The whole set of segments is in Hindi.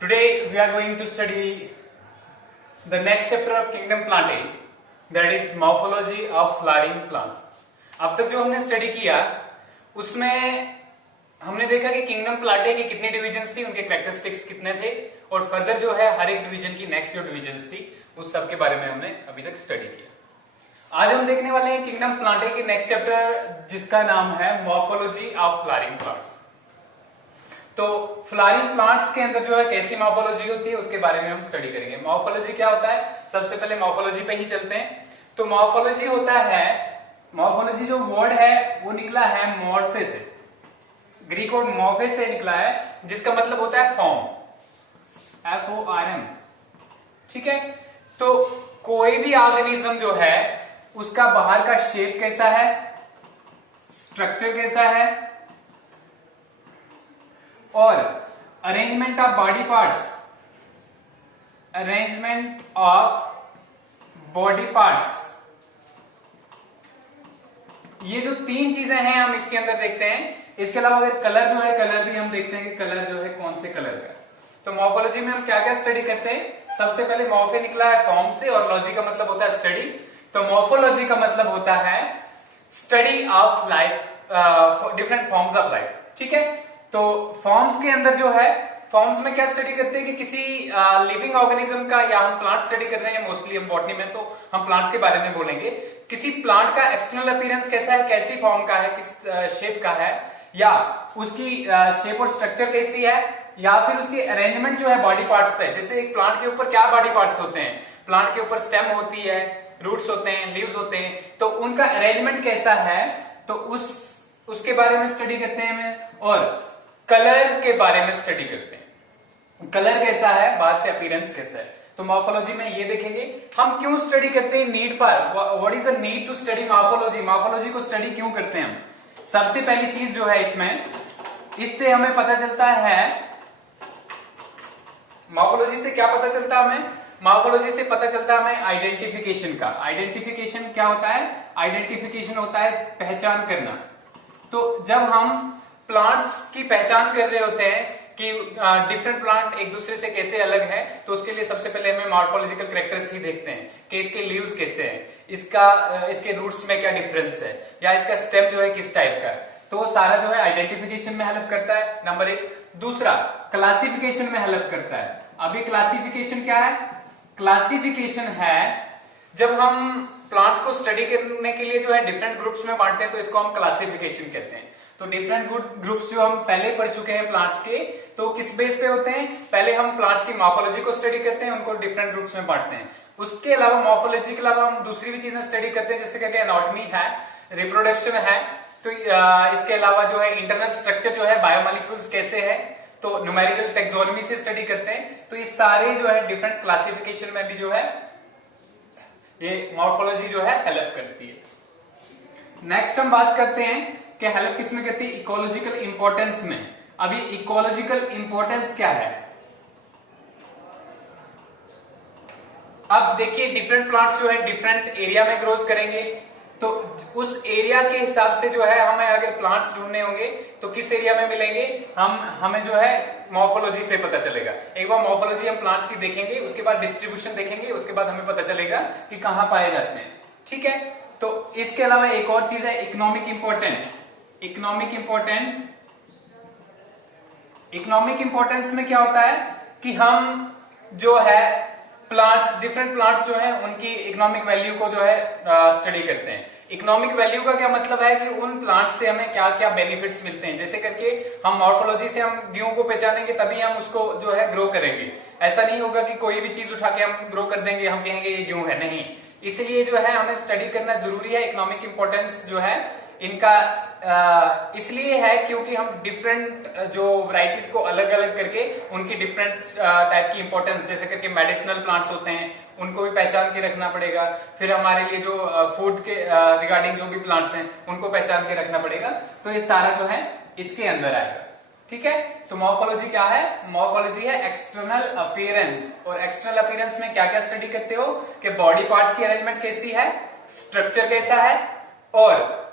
Today we are going to study the next chapter of kingdom plantae, that is morphology of flowering plants. अब तक जो हमने स्टडी किया उसमें हमने देखा कि किंगडम प्लांटे की कितनी डिविजन्स थी, उनके कैरेक्टरिस्टिक्स कितने थे, और फर्दर जो है हर एक डिवीजन की नेक्स्ट जो डिविजन्स थी उस सब के बारे में हमने अभी तक स्टडी किया। आज हम देखने वाले हैं किंगडम प्लांटे की नेक्स्ट चैप्टर जिसका नाम है मॉर्फोलॉजी ऑफ फ्लावरिंग प्लांट्स। तो फ्लावरिंग प्लांट्स के अंदर जो है कैसी मॉर्फोलॉजी होती है उसके बारे में हम स्टडी करेंगे। मॉर्फोलॉजी क्या होता है, सबसे पहले मॉर्फोलॉजी पे ही चलते हैं। तो मॉर्फोलॉजी होता है, मॉर्फोलॉजी जो वर्ड है वो निकला है मॉर्फे से, ग्रीक वर्ड मॉर्फे से निकला है, जिसका मतलब होता है फॉर्म, FORM। ठीक है, तो कोई भी ऑर्गेनिज्म जो है उसका बाहर का शेप कैसा है, स्ट्रक्चर कैसा है, और arrangement of body parts, arrangement of body parts, ये जो तीन चीजें हैं हम इसके अंदर देखते हैं। इसके अलावा अगर कलर जो है, कलर भी हम देखते हैं कि कलर जो है कौन से कलर का। तो मॉर्फोलॉजी में हम क्या क्या स्टडी करते हैं, सबसे पहले मॉर्फे निकला है फॉर्म से, और लॉजी का मतलब होता है स्टडी। तो मॉर्फोलॉजी का मतलब होता है study of life, different forms of life. ठीक है, तो फॉर्म्स के अंदर जो है, फॉर्म्स में क्या स्टडी करते हैं कि किसी लिविंग ऑर्गेनिज्म का, या हम प्लांट स्टडी कर रहे हैं मोस्टली हम बॉटनी में, तो हम प्लांट्स के बारे में बोलेंगे। किसी प्लांट का एक्सटर्नल अपीयरेंस कैसा है, कैसी फॉर्म का है, किस शेप का है, या उसकी शेप और स्ट्रक्चर कैसी है, या फिर उसकी अरेंजमेंट जो है बॉडी पार्ट्स पे। जैसे एक प्लांट के ऊपर क्या बॉडी पार्ट्स होते हैं, प्लांट के ऊपर स्टेम होती है, रूट्स होते हैं, लीव्स होते हैं, तो उनका अरेंजमेंट कैसा है, तो उसके बारे में स्टडी करते हैं हमें। और कलर के बारे में स्टडी करते हैं, कलर कैसा है, बाहर से अपीयरेंस कैसा है। तो मॉर्फोलॉजी में ये देखेंगे हम क्यों स्टडी करते हैं, नीड पर, what is the need to study morphology, morphology को स्टडी क्यों करते हैं हम। सबसे पहली चीज जो है इसमें, इससे हमें पता चलता है, मॉर्फोलॉजी से क्या पता चलता है हमें, मॉर्फोलॉजी से पता चलता है हमें आइडेंटिफिकेशन का। आइडेंटिफिकेशन क्या होता है, आइडेंटिफिकेशन होता है पहचान करना। तो जब हम प्लांट्स की पहचान कर रहे होते हैं कि डिफरेंट प्लांट एक दूसरे से कैसे अलग है, तो उसके लिए सबसे पहले हमें मॉर्फोलॉजिकल कैरेक्टर्स ही देखते हैं कि इसके लीव्स कैसे हैं, इसके रूट्स में क्या डिफरेंस है, या इसका स्टेम जो है किस टाइप का है। तो सारा जो है आइडेंटिफिकेशन में हेल्प करता है, नंबर एक। दूसरा, क्लासिफिकेशन में हेल्प करता है। अभी क्लासिफिकेशन क्या है, क्लासिफिकेशन है जब हम प्लांट्स को स्टडी करने के लिए जो है डिफरेंट ग्रुप्स में बांटते हैं, तो इसको हम क्लासिफिकेशन कहते हैं। तो डिफरेंट ग्रुप्स जो हम पहले पढ़ चुके हैं प्लांट्स के, तो किस बेस पे होते हैं, पहले हम प्लांट्स की मॉर्फोलॉजी को स्टडी करते हैं, उनको डिफरेंट ग्रुप्स में बांटते हैं। उसके अलावा मॉर्फोलॉजी के अलावा हम दूसरी भी चीजें स्टडी करते हैं, जैसे कि एनाटॉमी है, रिप्रोडक्शन है, तो इसके अलावा जो है इंटरनल स्ट्रक्चर जो है, बायोमोलिक्यूल्स कैसे है, तो न्यूमेरिकल टेक्सोनॉमी से स्टडी करते हैं। तो ये सारे जो है डिफरेंट क्लासिफिकेशन में भी जो है ये मॉर्फोलॉजी जो है हेल्प करती है। नेक्स्ट हम बात करते हैं कि हेल्प किसमें करती है, इकोलॉजिकल इंपॉर्टेंस में। अभी इकोलॉजिकल इंपॉर्टेंस क्या है, अब देखिए डिफरेंट प्लांट्स जो है डिफरेंट एरिया में ग्रोथ करेंगे, तो उस एरिया के हिसाब से जो है हमें अगर प्लांट्स ढूंढने होंगे तो किस एरिया में मिलेंगे, हमें जो है मॉर्फोलॉजी से पता चलेगा। एक बार मॉर्फोलॉजी हम प्लांट्स की देखेंगे, उसके बाद डिस्ट्रीब्यूशन देखेंगे, उसके बाद हमें पता चलेगा कि कहां पाए जाते हैं। ठीक है, तो इसके अलावा एक और चीज है इकोनॉमिक इंपॉर्टेंट। इकोनॉमिक इंपॉर्टेंस में क्या होता है कि हम जो है प्लांट्स, डिफरेंट प्लांट्स जो है उनकी इकोनॉमिक वैल्यू को जो है स्टडी करते हैं। इकोनॉमिक वैल्यू का क्या मतलब है कि उन प्लांट्स से हमें क्या क्या बेनिफिट्स मिलते हैं। जैसे करके हम मॉर्फोलॉजी से हम गेहूं को पहचानेंगे तभी हम उसको जो है ग्रो करेंगे। ऐसा नहीं होगा कि कोई भी चीज उठा के हम ग्रो कर देंगे, हम कहेंगे ये गेहूं है, नहीं। इसलिए जो है हमें स्टडी करना जरूरी है। इकोनॉमिक इंपॉर्टेंस जो है इनका इसलिए है क्योंकि हम डिफरेंट जो वैरायटीज को अलग अलग करके उनकी डिफरेंट टाइप की इंपॉर्टेंस, जैसे करके मेडिसिनल प्लांट्स होते हैं उनको भी पहचान के रखना पड़ेगा। फिर हमारे लिए जो फूड के रिगार्डिंग जो भी प्लांट्स हैं उनको पहचान के रखना पड़ेगा। तो ये सारा जो है इसके अंदर आएगा। ठीक है, तो मॉर्फोलॉजी क्या है, मॉर्फोलॉजी है एक्सटर्नल अपीयरेंस। और एक्सटर्नल अपीयरेंस में क्या क्या स्टडी करते हो कि बॉडी पार्ट्स की अरेंजमेंट कैसी है, स्ट्रक्चर कैसा है, और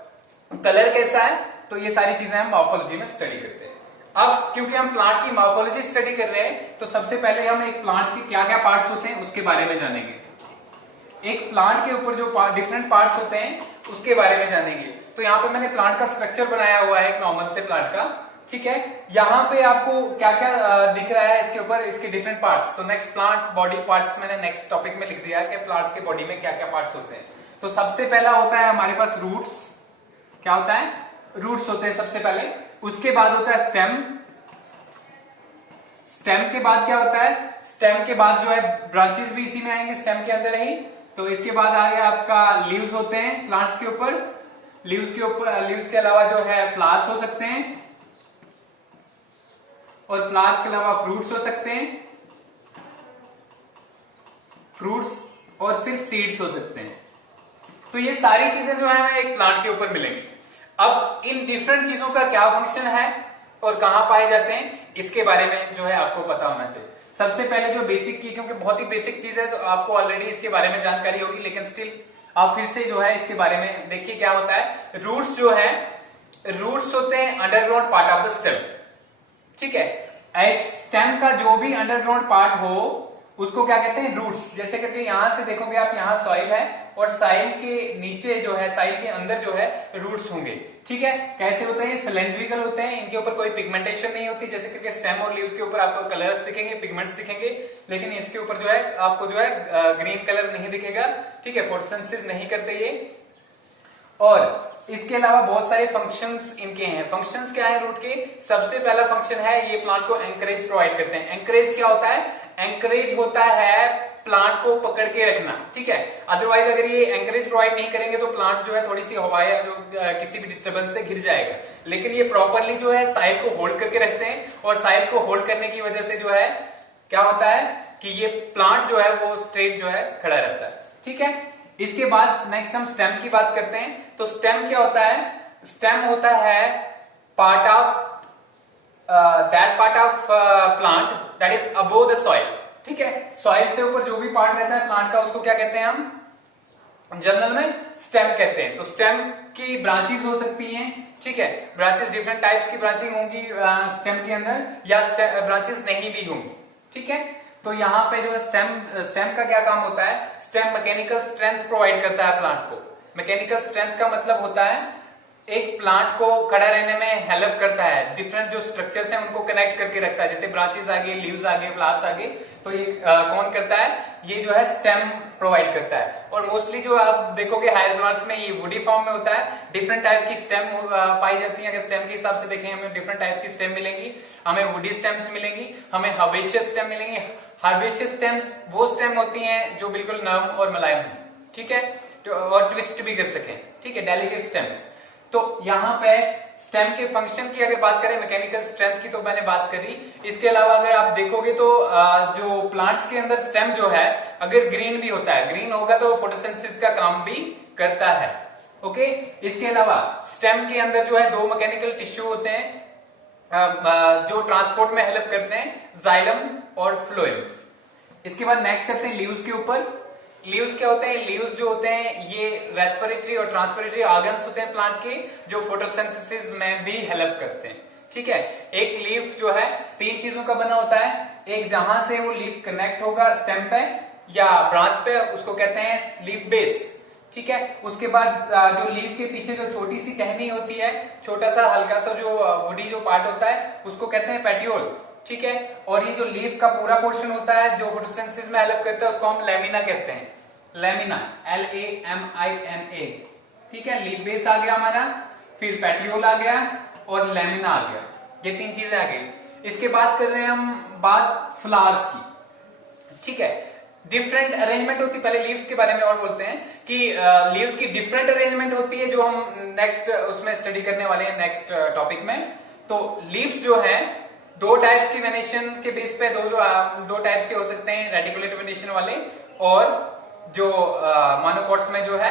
कलर कैसा है। तो ये सारी चीजें हम मॉर्फोलॉजी में स्टडी करते हैं। अब क्योंकि हम प्लांट की मॉर्फोलॉजी स्टडी कर रहे हैं तो सबसे पहले हम एक प्लांट के क्या क्या पार्ट्स होते हैं उसके बारे में जानेंगे। एक प्लांट के ऊपर जो डिफरेंट पार्ट्स होते हैं उसके बारे में जानेंगे। तो यहाँ पे मैंने प्लांट का स्ट्रक्चर बनाया हुआ है एक नॉर्मल से प्लांट का, ठीक है। यहाँ पे आपको क्या क्या दिख रहा है इसके ऊपर, इसके डिफरेंट पार्ट्स। तो नेक्स्ट प्लांट बॉडी पार्ट्स मैंने नेक्स्ट टॉपिक में लिख दिया है कि प्लांट्स के बॉडी में क्या क्या पार्ट्स होते हैं। तो सबसे पहला होता है हमारे पास रूट्स। क्या होता है? रूट्स होते हैं सबसे पहले। उसके बाद होता है स्टेम। स्टेम के बाद क्या होता है? स्टेम के बाद जो है ब्रांचेस भी इसी में आएंगे, स्टेम के अंदर ही। तो इसके बाद आ गया आपका लीव्स होते हैं प्लांट्स के ऊपर। लीव्स के अलावा जो है फ्लावर्स हो सकते हैं, और फ्लावर्स के अलावा फ्रूट्स हो सकते हैं, फ्रूट्स, और फिर सीड्स हो सकते हैं। तो ये सारी चीजें जो है हमें एक प्लांट के ऊपर मिलेंगी। अब इन डिफरेंट चीजों का क्या फंक्शन है और कहां पाए जाते हैं इसके बारे में जो है आपको पता होना चाहिए। सबसे पहले जो बेसिक की, क्योंकि बहुत ही बेसिक चीज है तो आपको ऑलरेडी इसके बारे में जानकारी होगी, लेकिन स्टिल आप फिर से जो है इसके बारे में देखिए क्या होता है। रूट्स जो है, रूट्स होते हैं underground part of the stem, ठीक है। स्टेम का जो भी अंडरग्राउंड पार्ट हो उसको क्या कहते हैं? रूट्स। जैसे करके यहां से देखोगे आप, यहां सॉइल है और सॉइल के नीचे जो है, सॉइल के अंदर जो है रूट्स होंगे, ठीक है। कैसे होते हैं? सिलेंड्रिकल होते हैं, इनके ऊपर कोई पिगमेंटेशन नहीं होती। जैसे करके स्टेम और लीव्स के ऊपर आपको कलर्स दिखेंगे, पिगमेंट्स दिखेंगे, लेकिन इसके ऊपर जो है आपको जो है ग्रीन कलर नहीं दिखेगा, ठीक है। फोटोसिंथेसिस नहीं करते ये। और इसके अलावा बहुत सारे फंक्शंस इनके हैं। फंक्शंस क्या है रूट के? सबसे पहला फंक्शन है ये प्लांट को एंकरेज प्रोवाइड करते हैं। एंकरेज क्या होता है? एंकरेज होता है प्लांट को पकड़ के रखना, ठीक है। अदरवाइज अगर ये एंकरेज प्रोवाइड नहीं करेंगे तो प्लांट जो है थोड़ी सी हवा या जो किसी भी डिस्टर्बेंस से गिर जाएगा। लेकिन ये प्रॉपरली जो है साइल को होल्ड करके रखते हैं, और साइल को होल्ड करने की वजह से जो है क्या होता है कि ये प्लांट जो है वो स्ट्रेट जो है खड़ा रहता है, ठीक है। इसके बाद नेक्स्ट हम स्टेम की बात करते हैं। तो स्टेम क्या होता है? स्टेम होता है part of that part of plant that is above the soil, ठीक है। सॉइल से ऊपर जो भी पार्ट रहता है प्लांट का उसको क्या कहते हैं हम जनरल में? स्टेम कहते हैं। तो स्टेम की ब्रांचेस हो सकती हैं, ठीक है। ब्रांचेस डिफरेंट टाइप्स की ब्रांचिंग होंगी स्टेम के अंदर, या ब्रांचेस नहीं भी होंगी, ठीक है। तो यहाँ पे जो स्टेम का क्या काम होता है? स्टेम मैकेनिकल स्ट्रेंथ प्रोवाइड करता है प्लांट को। मैकेनिकल स्ट्रेंथ का मतलब होता है एक प्लांट को खड़ा रहने में हेल्प करता है। डिफरेंट जो स्ट्रक्चर्स हैं उनको कनेक्ट करके रखता है, जैसे ब्रांचेस आगे, लीव्स आगे, फ्लावर्स आगे। तो ये कौन करता है? ये जो है स्टेम प्रोवाइड करता है। और मोस्टली जो आप देखोगे हायर प्लांट्स में ये वुडी फॉर्म में होता है। डिफरेंट टाइप की स्टेम पाई जाती है। अगर स्टेम के हिसाब से देखें हमें डिफरेंट टाइप्स की स्टेम मिलेंगी। हमें वुडी स्टेम्स मिलेंगी, हमें हर्बेशियस स्टेम मिलेंगी। हर्बेशियस स्टेम्स वो स्टेम होती हैं जो बिल्कुल नरम और मुलायम है, ठीक है, और ट्विस्ट भी कर सकें, ठीक है, डेलिकेट स्टेम्स। तो यहाँ पे स्टेम के फंक्शन की अगर बात करें, मैकेनिकल स्ट्रेंथ की तो मैंने बात करी। इसके अलावा अगर आप देखोगे तो जो प्लांट्स के अंदर स्टेम जो है अगर ग्रीन भी होता है, ग्रीन होगा तो फोटोसिंथेसिस का काम भी करता है, ओके। इसके अलावा स्टेम के अंदर जो है दो मैकेनिकल टिश्यू होते हैं जो ट्रांसपोर्ट में हेल्प करते हैं, जाइलम और फ्लोएम। इसके बाद नेक्स्ट चलते हैं लीव्स के ऊपर। लीव्स क्या होते हैं? लीव्स जो होते हैं ये रेस्पिरेटरी और ट्रांसपिरेटरी ऑर्गन्स होते हैं प्लांट के, जो फोटोसिंथेसिस में भी हेल्प करते हैं, ठीक है। एक लीफ जो है तीन चीजों का बना होता है। एक जहां से वो लीफ कनेक्ट होगा स्टेम पे या ब्रांच पे, उसको कहते हैं लीफ बेस, ठीक है। उसके बाद जो लीफ के पीछे जो छोटी सी टहनी होती है, छोटा सा हल्का सा जो वुडी जो पार्ट होता है उसको कहते हैं पेट्यूल, ठीक है। और ये जो लीफ का पूरा पोर्शन होता है जो फोटोसिंथेसिस में हेल्प करता है उसको हम लेमिना कहते हैं। लेमिना, LAMINA, ठीक है। लीफ बेस आ गया हमारा, फिर पेट्यूल आ गया और लेमिना आ गया। ये तीन चीजें आ गई। इसके बाद कर रहे हैं हम बात फ्लावर्स की, ठीक है। डिफरेंट अरेंजमेंट होती है, पहले लीव्स के बारे में और बोलते हैं कि लीव्स की डिफरेंट अरेंजमेंट होती है जो हम नेक्स्ट उसमें स्टडी करने वाले हैं नेक्स्ट टॉपिक में। तो लीव्स जो है दो टाइप्स की वेनेशन के बेस पे दो टाइप्स के हो सकते हैं, रेटिकुलेट वेनेशन वाले, और जो मोनोकॉट्स में जो है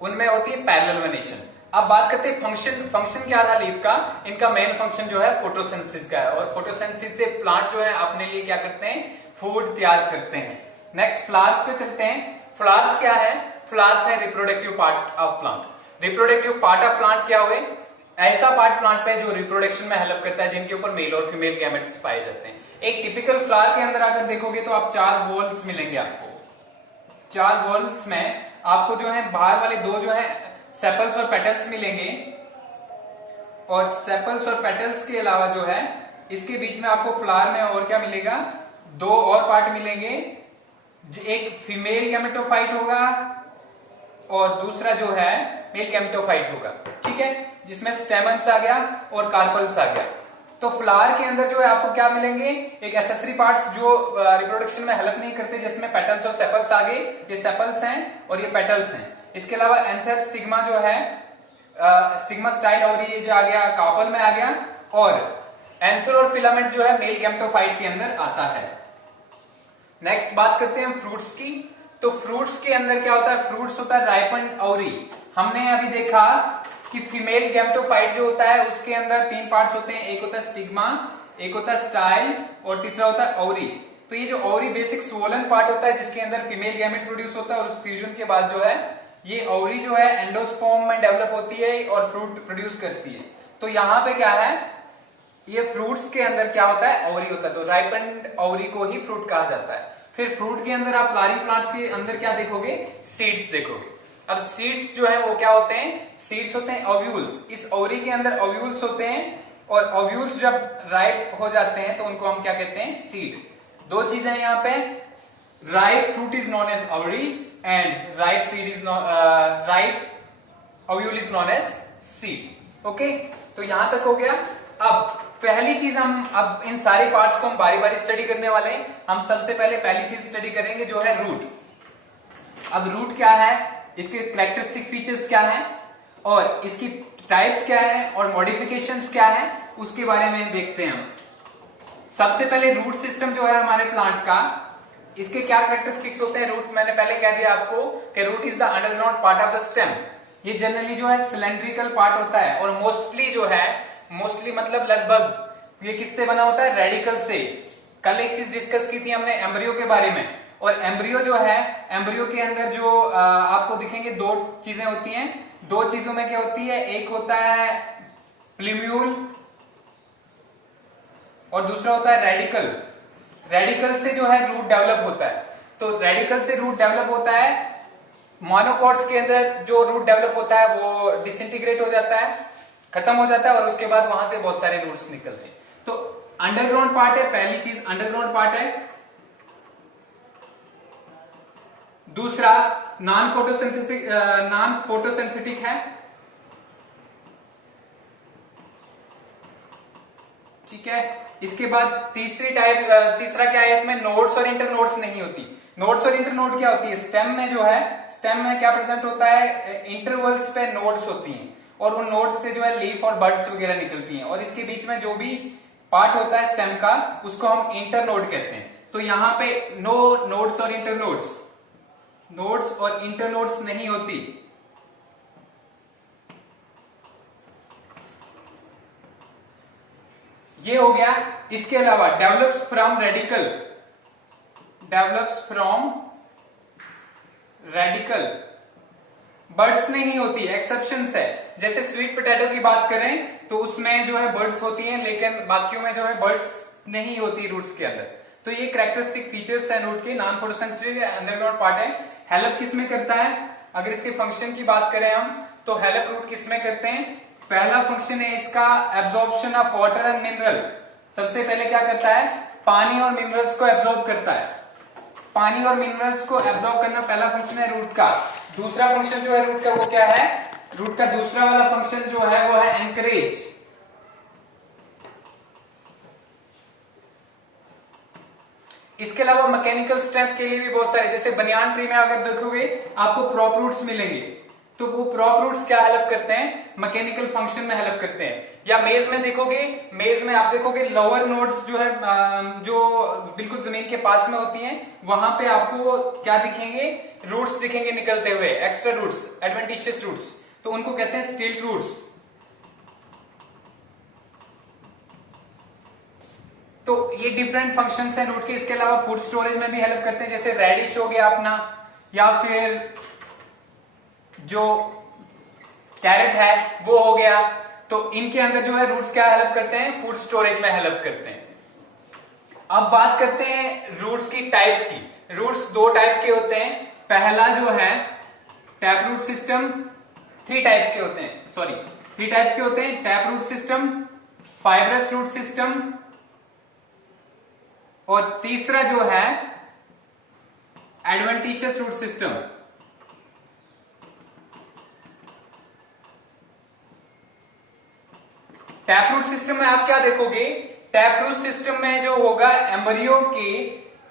उनमें होती है पैरेलल वेनेशन। अब बात करते हैं फंक्शन क्या था लीफ का? इनका मेन फंक्शन जो है फोटोसिंथेसिस का है, और फोटोसिंथेसिस से प्लांट जो है अपने लिए क्या करते हैं? फूड तैयार करते हैं। नेक्स्ट फ्लावर्स पे चलते हैं। फ्लावर्स क्या है? फ्लावर्स है reproductive part of plant. Reproductive part of plant क्या हुए? ऐसा पार्ट प्लांट पे जो रिप्रोडक्शन में हेल्प करता है, जिनके ऊपर मेल और फीमेल गैमेट्स पाए जाते हैं। एक टिपिकल फ्लावर के अंदर अगर देखोगे तो आप 4 वॉल्स मिलेंगे आपको। 4 वॉल्स में आपको जो है बाहर वाले 2 जो है सेपल्स और पेटल्स मिलेंगे, और सेपल्स और पेटल्स के अलावा जो है इसके बीच में आपको फ्लावर में और क्या मिलेगा, 2 और पार्ट मिलेंगे। एक फीमेल गैमेटोफाइट होगा और दूसरा जो है मेल गैमेटोफाइट होगा, ठीक है, जिसमें स्टेमन्स आ गया और कार्पल्स आ गया। तो फ्लावर के अंदर जो है आपको क्या मिलेंगे, एक एसेसरी पार्ट्स जो रिप्रोडक्शन में हेल्प नहीं करते, जिसमें पेटल्स और सेपल्स आ गए, ये सेपल्स हैं और ये पेटल्स हैं। इसके अलावा एंथर स्टिग्मा जो है, स्टिग्मा स्टाइल, और ये जो आ गया कार्पल में आ गया, और एंथर और फिलामेंट जो है मेल गैमेटोफाइट के अंदर आता है। नेक्स्ट बात करते हैं हम फ्रूट्स की। तो फ्रूट्स के अंदर क्या होता है, फ्रूट्स होता है राइपेंड ओवरी। हमने अभी देखा कि फीमेल गैमेटोफाइट जो होता है उसके अंदर 3 पार्ट्स होते हैं, एक होता है स्टिग्मा, एक होता है स्टाइल और तीसरा होता है ओवरी। तो ये जो ओवरी बेसिक स्वोलन पार्ट होता है जिसके अंदर फीमेल गैमेट प्रोड्यूस होता है, और उस फ्यूजन के बाद जो है ये ओवरी जो है एंडोस्पर्म में डेवलप होती है और फ्रूट प्रोड्यूस करती है। तो यहाँ पे क्या है, ये फ्रूट्स के अंदर क्या होता है, ओवरी होता है, तो राइपेंड ओवरी को ही फ्रूट कहा जाता है। फिर फ्रूट के अंदर आप फ्लावरिंग प्लांट्स के अंदर क्या देखोगे, सीड्स देखोगे। अब सीड्स जो है वो क्या होते हैं, सीड्स होते हैं ओव्यूल्स। इस ओवरी के अंदर ओव्यूल्स होते हैं, और ओव्यूल्स जब राइप हो जाते हैं तो उनको हम क्या कहते हैं, सीड। 2 चीजें हैं यहाँ पे, ripe fruit is known as ovary and ripe seed is ripe ovule is known as seed. Okay, तो यहां तक हो गया। अब पहली चीज हम अब इन सारे पार्ट्स को हम बारी बारी स्टडी करने वाले हैं। हम सबसे पहले पहली चीज स्टडी करेंगे जो है रूट। अब रूट क्या है, इसके कैरेक्टरिस्टिक फीचर्स क्या है, और इसकी टाइप्स क्या है, और मॉडिफिकेशंस क्या है, उसके बारे में देखते हैं हम। सबसे पहले रूट सिस्टम जो है हमारे प्लांट का, इसके क्या कैरेक्टरिस्टिक्स होते हैं। रूट मैंने पहले कह दिया आपको कि root is the underground part of the stem. ये जनरली जो है सिलेंड्रिकल पार्ट होता है, और मोस्टली जो है, मोस्टली मतलब लगभग, ये किससे बना होता है, रेडिकल से। कल एक चीज डिस्कस की थी हमने एम्ब्रियो के बारे में, और एम्ब्रियो जो है, एम्ब्रियो के अंदर जो आपको दिखेंगे 2 चीजें होती हैं। 2 चीजों में क्या होती है, एक होता है प्लीम्यूल और दूसरा होता है रेडिकल। रेडिकल से जो है रूट डेवलप होता है। तो रेडिकल से रूट डेवलप होता है, मोनोकॉट्स के अंदर जो रूट डेवलप होता है वो डिसइंटीग्रेट हो जाता है, खत्म हो जाता है, और उसके बाद वहां से बहुत सारे रूट्स निकलते हैं। तो अंडरग्राउंड पार्ट है, पहली चीज अंडरग्राउंड पार्ट है। दूसरा नॉन फोटोसिंथेटिक है, ठीक है। इसके बाद तीसरा क्या है, इसमें नोड्स और इंटरनोड्स नहीं होती। नोड्स और इंटरनोड क्या होती है, स्टेम में जो है, स्टेम में क्या प्रेजेंट होता है, इंटरवल्स पे नोड्स होती हैं, और उन नोड्स से जो है लीफ और बड्स वगैरह निकलती हैं, और इसके बीच में जो भी पार्ट होता है स्टेम का उसको हम इंटरनोड कहते हैं। तो यहां पे नो नोड्स और इंटरनोड्स, नोड्स और इंटरनोड्स नहीं होती। ये हो गया। इसके अलावा डेवलप्स फ्रॉम रेडिकल, बर्ड्स नहीं होती, एक्सेप्शंस है। जैसे स्वीट पोटैटो की बात करें तो उसमें जो है बर्ड्स होती हैं, लेकिन बाकियों में जो है बर्ड्स नहीं होती रूट्स के अंदर। तो ये कैरेक्टरिस्टिक फीचर्स है रूट के। नॉन फोटोसिंथेटिक अंडरग्राउंड पार्ट है। हेल्प किसमें करता है, अगर इसके फंक्शन की बात करें हम, तो हेल्प रूट किसमें करते हैं। पहला फंक्शन है इसका absorption of water and mineral. सबसे पहले क्या करता है, पानी और मिनरल्स को एब्जॉर्ब करता है। पानी और मिनरल्स को एब्जॉर्ब करना पहला फंक्शन है रूट का। दूसरा फंक्शन जो है रूट का वो क्या है, रूट का दूसरा वाला फंक्शन जो है वो है एनकरेज। इसके अलावा मैकेनिकल स्ट्रेंथ के लिए भी बहुत सारे, जैसे बनियान ट्री में अगर देखोगे आपको प्रॉप रूट्स मिलेंगे, तो वो प्रॉप रूट्स क्या हेल्प करते हैं, मैकेनिकल फंक्शन में हेल्प करते हैं। या मेज में देखोगे, मेज में आप देखोगे लोअर नोड्स जो है, जो बिल्कुल जमीन के पास में होती हैं, वहां पे आपको क्या दिखेंगे, रूट्स दिखेंगे निकलते हुए, एक्स्ट्रा रूट्स, एडवेंटिशियस रूट्स, तो उनको कहते हैं स्टिल्ट रूट्स। तो ये डिफरेंट फंक्शंस हैं रूट के। इसके अलावा फूड स्टोरेज में भी हेल्प करते हैं, जैसे रेडिश हो गया अपना, या फिर जो कैरेट है वो हो गया। तो इनके अंदर जो है रूट्स क्या हेल्प करते हैं, फूड स्टोरेज में हेल्प करते हैं। अब बात करते हैं रूट्स की टाइप्स की। रूट्स दो टाइप के होते हैं। पहला जो है tap root system, three types के होते हैं। Tap root system, fibrous root system, और तीसरा जो है adventitious root system. Tap root system में आप क्या देखोगे, टैप रूट सिस्टम में जो होगा एम्ब्रियो के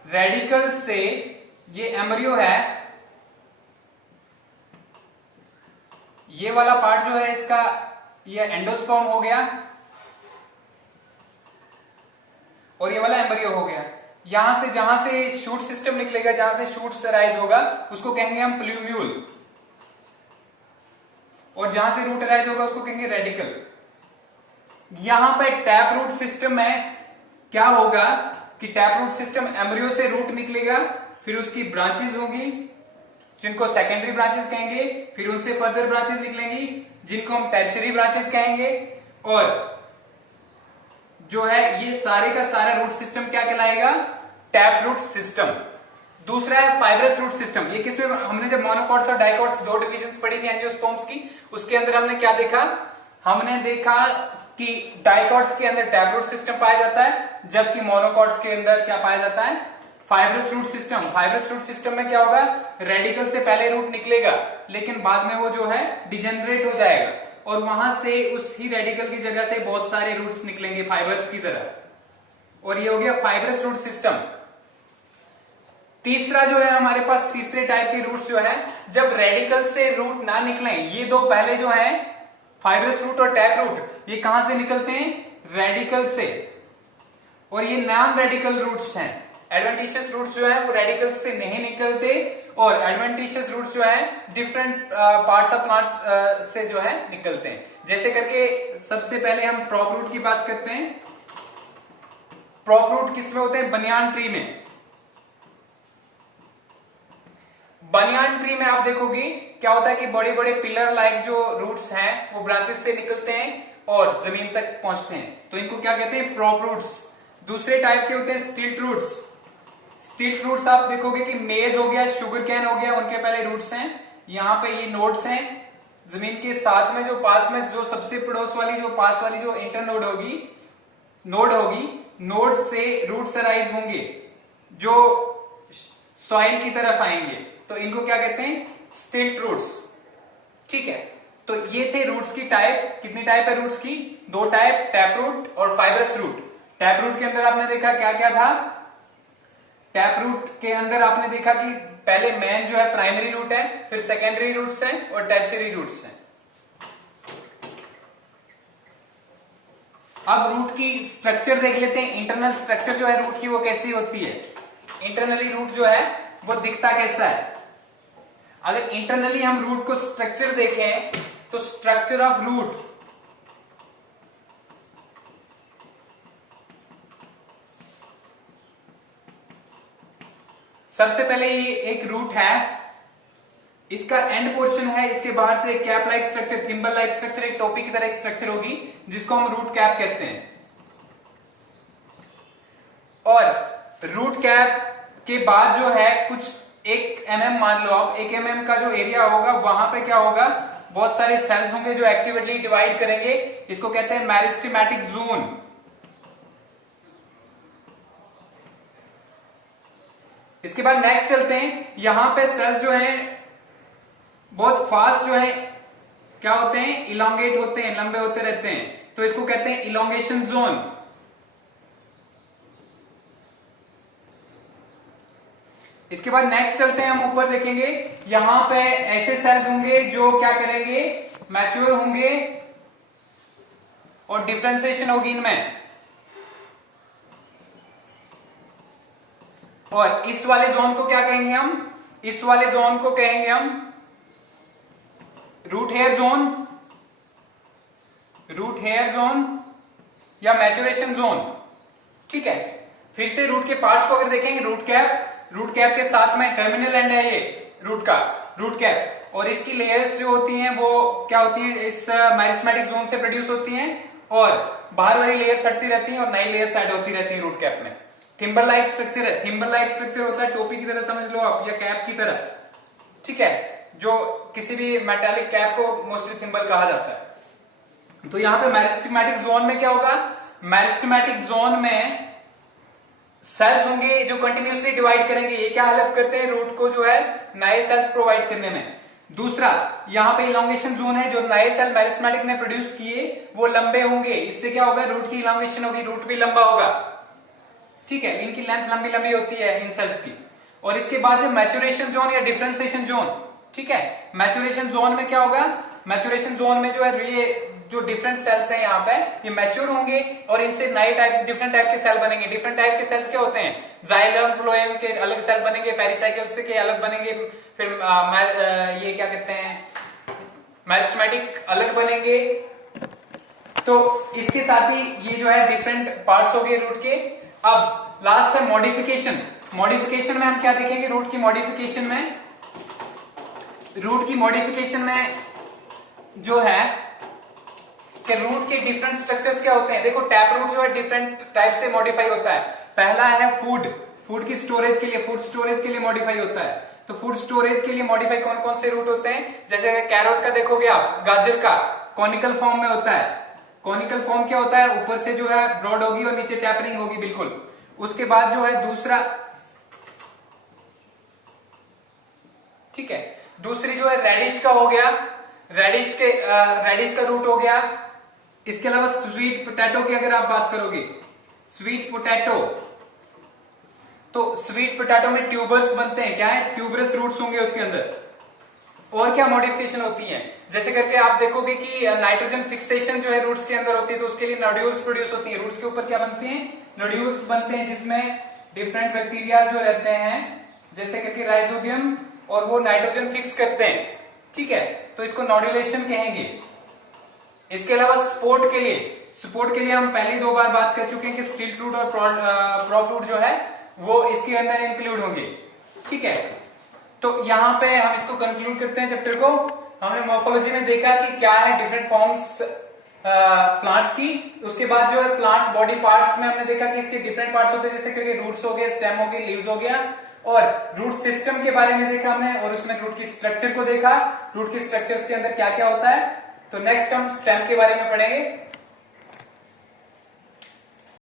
रेडिकल से, ये एम्ब्रियो है, ये वाला पार्ट जो है इसका, ये एंडोस्पर्म हो गया और ये वाला एम्ब्रियो हो गया। यहां से जहां से शूट सिस्टम निकलेगा, जहां से शूट राइज होगा, उसको कहेंगे हम प्लूम्यूल, और जहां से रूट राइज होगा उसको कहेंगे रेडिकल। यहां पे टैप रूट सिस्टम में क्या होगा कि टैप रूट सिस्टम एम्ब्रियो से रूट निकलेगा, फिर उसकी ब्रांचेस होंगी जिनको सेकेंडरी ब्रांचेस कहेंगे, फिर उनसे फर्दर ब्रांचेस निकलेंगी जिनको हम टर्शियरी ब्रांचेस कहेंगे, और जो है ये सारे का सारा रूट सिस्टम क्या कहलाएगा, टैप रूट सिस्टम। दूसरा है फाइब्रस रूट सिस्टम। ये किसमें, हमने जब मोनोकॉट्स और डाइकॉट्स दो डिविजन्स पढ़ी थी एंजियोस्पर्म्स की, उसके अंदर हमने क्या देखा, हमने देखा कि डाइकॉट्स के अंदर टैप रूट सिस्टम पाया जाता है, जबकि मोनोकॉट्स के अंदर क्या पाया जाता है, fibrous root system. Fibrous root system में क्या होगा, रेडिकल से पहले रूट निकलेगा लेकिन बाद में वो जो है डिजेनरेट हो जाएगा, और वहां से उस ही रेडिकल की जगह से बहुत सारे रूट्स निकलेंगे फाइबर्स की तरह, और ये हो गया फाइब्रस रूट सिस्टम। तीसरा जो है हमारे पास, तीसरे टाइप के रूट्स जो है, जब रेडिकल से रूट ना निकले, ये दो पहले जो है फाइब्रस रूट और टैप रूट, ये कहां से निकलते हैं, रेडिकल से, और ये नॉन रेडिकल रूट्स हैं। एडवेंटिशियस रूट्स जो है वो रेडिकल से नहीं निकलते, और एडवेंटिशियस रूट्स जो है डिफरेंट पार्ट्स ऑफ प्लांट से जो है निकलते हैं। जैसे करके सबसे पहले हम प्रॉप रूट की बात करते हैं। प्रॉप रूट किसमें होते हैं, बनियान ट्री में। बनियान ट्री में आप देखोगे क्या होता है कि बड़े बड़े पिलर लाइक जो रूट्स हैं वो ब्रांचेस से निकलते हैं और जमीन तक पहुंचते हैं, तो इनको क्या कहते हैं, प्रॉप रूट्स। दूसरे टाइप के होते हैं स्टिल्ट रूट्स। स्टिल्ट रूट्स आप देखोगे कि मेज हो गया, शुगर कैन हो गया, उनके पहले रूट्स हैं, यहां पे ये नोड्स हैं, जमीन के साथ में जो पास में जो सबसे पड़ोस वाली जो पास वाली जो इंटरनोड होगी, नोड से रूट्स अराइज होंगे जो सॉइल की तरफ आएंगे, तो इनको क्या कहते हैं, स्टिल्ट रूट्स। ठीक है, तो ये थे रूट्स की टाइप। कितनी टाइप है रूट्स की, दो टाइप, टैप रूट और फाइब्रस रूट। टैप रूट के अंदर आपने देखा क्या क्या था, टैप रूट के अंदर आपने देखा कि पहले मेन जो है प्राइमरी रूट है, फिर सेकेंडरी रूट्स हैं और टर्शियरी रूट्स हैं। अब रूट की स्ट्रक्चर देख लेते हैं। इंटरनल स्ट्रक्चर जो है रूट की वो कैसी होती है। इंटरनली रूट जो है वो दिखता कैसा है। अगर इंटरनली हम रूट को स्ट्रक्चर देखें तो स्ट्रक्चर ऑफ रूट, सबसे पहले ये एक रूट है, इसका एंड पोर्शन है, इसके बाहर से एक cap like structure, thimble like structure, एक टोपी की तरह एक स्ट्रक्चर होगी जिसको हम रूट कैप कहते हैं। और रूट कैप के बाद जो है कुछ 1 mm मान लो आप, 1 mm का जो एरिया होगा वहां पे क्या होगा, बहुत सारे सेल्स होंगे जो एक्टिवली डिवाइड करेंगे, इसको कहते हैं मेरिस्टेमेटिक जोन। इसके बाद नेक्स्ट चलते हैं, यहां पे सेल्स जो हैं बहुत फास्ट जो है क्या होते हैं, इलोंगेट होते हैं, लंबे होते रहते हैं, तो इसको कहते हैं इलोंगेशन जोन। इसके बाद नेक्स्ट चलते हैं, हम ऊपर देखेंगे, यहां पे ऐसे सेल्स होंगे जो क्या करेंगे, मैच्योर होंगे और डिफरेंशिएशन होगी इनमें, और इस वाले जोन को क्या कहेंगे हम, इस वाले जोन को कहेंगे हम root hair zone, root hair zone या मैच्योरेशन जोन। ठीक है, फिर से रूट के पार्ट्स को अगर देखेंगे, रूट कैप, रूट कैप के साथ में टर्मिनल एंड है ये रूट का, रूट कैप, और इसकी लेयर्स जो होती हैं वो क्या होती है, इस मेरिस्टेमेटिक जोन से प्रोड्यूस होती हैं और बाहर वाली लेयर्स हटती रहती हैं और नई लेयर्स ऐड होती रहती है रूट कैप में। थिम्बल लाइक स्ट्रक्चर है, थिम्बल लाइक स्ट्रक्चर होता है टोपी की तरह समझ लो आप, या कैप की तरह, ठीक है, जो किसी भी मेटालिक कैप को मोस्टली थिम्बल कहा जाता है। तो यहां पे मेरिस्टेमेटिक जोन में क्या होगा, मेरिस्टेमेटिक जोन में सेल्स होंगे जो कंटिन्यूसली डिवाइड करेंगे। ये क्या हेल्प करते हैं रूट को जो है नए सेल्स प्रोवाइड करने में। दूसरा, यहां पे इलांगेशन जोन है, जो नए सेल मेरिस्टेमेटिक ने प्रोड्यूस किए वो लंबे होंगे, इससे क्या होगा, रूट की इलांगेशन होगी, रूट भी लंबा होगा, ठीक है, इनकी लेंथ लंबी लंबी होती है इन सेल्स की। और इसके बाद मैच्योरेशन जोन या डिफरेंशिएशन जोन, ठीक है, मैच्योरेशन जोन में क्या होगा, मैच्योरेशन जोन में जो है ये जो डिफरेंट सेल्स हैं यहाँ पे ये मैच्योर होंगे और इनसे नए टाइप डिफरेंट टाइप के सेल बनेंगे। डिफरेंट टाइप के सेल्स क्या होते हैं, जाइलम फ्लोएम के अलग सेल बनेंगे, पेरिसाइकिल्स के अलग बनेंगे, फिर ये क्या कहते हैं मेरिस्टेमेटिक अलग बनेंगे। तो इसके साथ ही ये जो है डिफरेंट पार्ट्स हो गए रूट के। अब लास्ट है मॉडिफिकेशन। मॉडिफिकेशन में हम क्या देखेंगे, रूट की मॉडिफिकेशन में, रूट की मॉडिफिकेशन में जो है कि रूट के डिफरेंट स्ट्रक्चर्स क्या होते हैं। देखो टैप रूट जो है डिफरेंट टाइप से मॉडिफाई होता है। पहला है फूड, फूड की स्टोरेज के लिए, फूड स्टोरेज के लिए मॉडिफाई होता है। तो फूड स्टोरेज के लिए मॉडिफाई कौन कौन से रूट होते हैं, जैसे कैरोट का देखोगे आप, गाजर का कॉनिकल फॉर्म में होता है। कॉनिकल फॉर्म क्या होता है, ऊपर से जो है ब्रॉड होगी और नीचे टैपरिंग होगी बिल्कुल। उसके बाद जो है दूसरा, ठीक है, दूसरी जो है रेडिश का हो गया, रेडिश का रूट हो गया। इसके अलावा स्वीट पोटैटो की अगर आप बात करोगे, स्वीट पोटैटो, तो स्वीट पोटैटो में ट्यूबर्स बनते हैं, क्या है, ट्यूबरस रूट्स होंगे उसके अंदर। और क्या मॉडिफिकेशन होती है, जैसे करके आप देखोगे कि नाइट्रोजन फिक्सेशन जो है रूट्स के अंदर होती है, तो उसके लिए नोड्यूल्स प्रोड्यूस होती है। रूट्स के ऊपर क्या बनते हैं, नोड्यूल्स बनते हैं, जिसमें डिफरेंट बैक्टीरिया जो रहते हैं जैसे करके राइजोबियम, और वो नाइट्रोजन फिक्स करते हैं, ठीक है, तो इसको नोड्यूलेशन कहेंगे। इसके अलावा सपोर्ट के लिए हम पहले 2 बार बात कर चुके हैं कि स्टिल्ट रूट और प्रॉप रूट जो है वो इसके अंदर इंक्लूड होंगे, ठीक है। तो यहां पे हम इसको कंक्लूड करते हैं चैप्टर को। हमने मॉर्फोलॉजी में देखा कि क्या है डिफरेंट फॉर्म्स प्लांट्स की। उसके बाद जो है प्लांट बॉडी पार्ट्स में हमने देखा कि इसके डिफरेंट पार्ट्स होते हैं, जैसे कि रूट्स हो गए, स्टेम हो गई, लीव्स हो गया, और रूट सिस्टम के बारे में देखा हमने, और उसमें रूट की स्ट्रक्चर को देखा, रूट की स्ट्रक्चर्स के अंदर क्या क्या होता है। तो नेक्स्ट हम स्टेम के बारे में पढ़ेंगे।